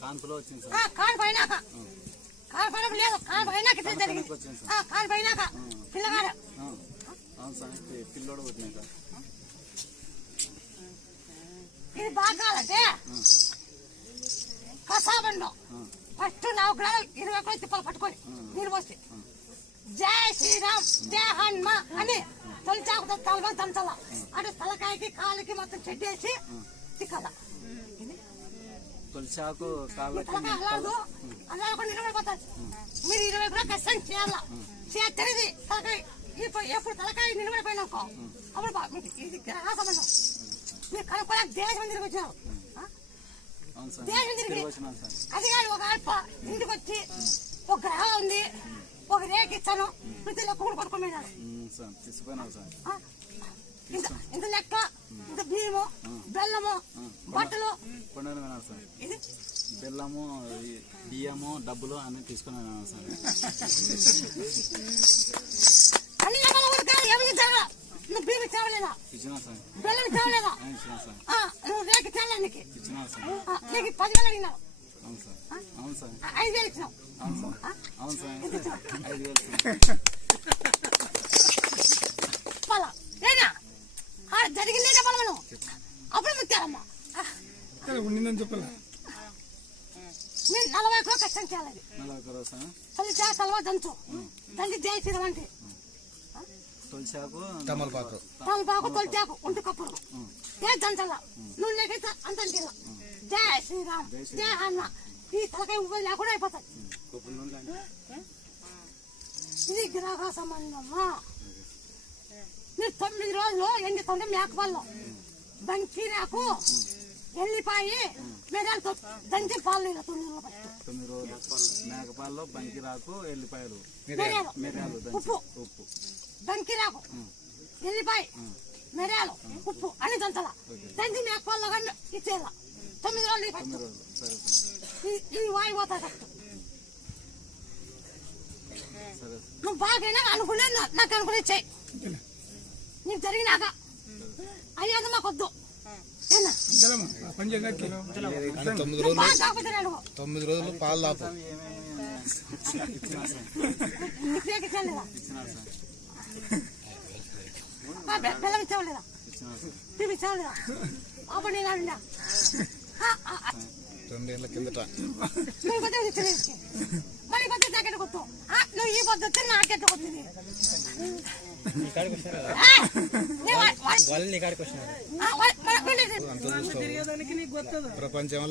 కాన్పులో వచ్చింది సార్. కాన్ పైనాక లేదు, కాన్ పైనాక జరిగింది. కాన్ పైనాక పిల్లగాడు. అవును సార్, పిల్లోడు పుట్టినాక. ఇది బాగాలంటే కసాబంలో ఫస్ట్ 4 గ్రాములు 20 కిలో తిప్పలు పట్టుకొని నీళ్ళు పోసి జై శ్రీరామ్ జై హనుమ అని తొలిచాకు తలమని తలచాల అంటే తలకాయకి కాళ్ళకి మొత్తం చెడ్డేసి తిక్కాల. తొలిచాకు కాళ్ళకి అందరూ కూడా నిలబడిపోతారు. మీరు 20 కూడా కష్టం చేయాల. తెలియదు తలకాయ ఎప్పుడు తలకాయ నిలబడిపోయినాకో అప్పుడు ఇది గ్రహ సంబంధం. మీరు కనుక్కోలేక దేశం తిరిగి వచ్చారు. దేశం తిరిగి అది కాదు. ఒక అల్ప ఇంటికి వచ్చి ఒక గ్రహం ఉంది, ఒక రేఖ ఇచ్చాను, ప్రతి లెక్క కూడా పడుకోమన్నాడు. ఇంత లెక్క, ఇంత బియ్యము, బెల్లము, బట్టలు, ఇది బెల్లము, బియ్యము, డబ్బులు అన్ని తీసుకుని సార్. అన్ని ఏమి ఇచ్చావా? నువ్వు బియ్యం ఇచ్చావలేదా? ఇచ్చినా సార్. బెల్లం ఇచ్చావలేదా? ఇచ్చినా సార్. నువ్వు రేఖ ఇచ్చావా? ఇచ్చినా సార్. నీకు 10,000 అడిగినావు. అవును సార్. అవును సార్. 5,000 ఇచ్చినావు. అవును సార్. అవును సార్. 5,000 పొలం ఏనా జరిగిందే చెప్పాలి. అప్పుడు ముత్తారమ్మా ఉండిందని చెప్పాలి. మీరు 40 కిలో కష్టం చేయాలి. 40 కిలో సార్. తలవ దంచు దంచి జయశ్రీరామ్ అంటే తొలిచాకు, తమలపాకు, తొలిచాకు ఒంటి కప్పుడు ఏ దంచాల నువ్వు లేకైతే అంత జై శ్రీరామ్ జై హనుమ. ఈ తలకాయ ఉబ్బది లేకుండా అయిపోతాయి. ఇది గ్రహ సంబంధమా. మీరు 9 రోజులు ఎండుతుంటే మేకపాల్లో బంకీరాకు ఎల్లిపాయి మిరియాలతో దంచి పాలు 9 రోజులు మేకపాల్లో బంకిరాకు, ఎల్లిపాయలు, మిరియాలు, ఉప్పు, బంకిరాకు, ఎల్లిపాయ, మిరియాలు, ఉప్పు అన్ని దంచాల. దంచి మేకపాల్లో కానీ ఇచ్చేయాల. 9 రోజులు ఇవి వాయిపోతాయి. నువ్వు బాగైనా అనుకునే నాకు అనుకునే చెయ్యి. నీకు జరిగినాక అయ్యేది మాకు వద్దు. 9 రోజులు పాలు దాపు. బెల్లం ఇచ్చావలేదా? టీవీ ఇచ్చావలేదా? అప్పుడు నేను 2 ఏళ్ల కిందట మళ్ళీ కొత్త జాకెట్ కొట్టు. నువ్వు ఈ పద్ధతి నాకెట్ కొట్టింది. ప్రపంచంలో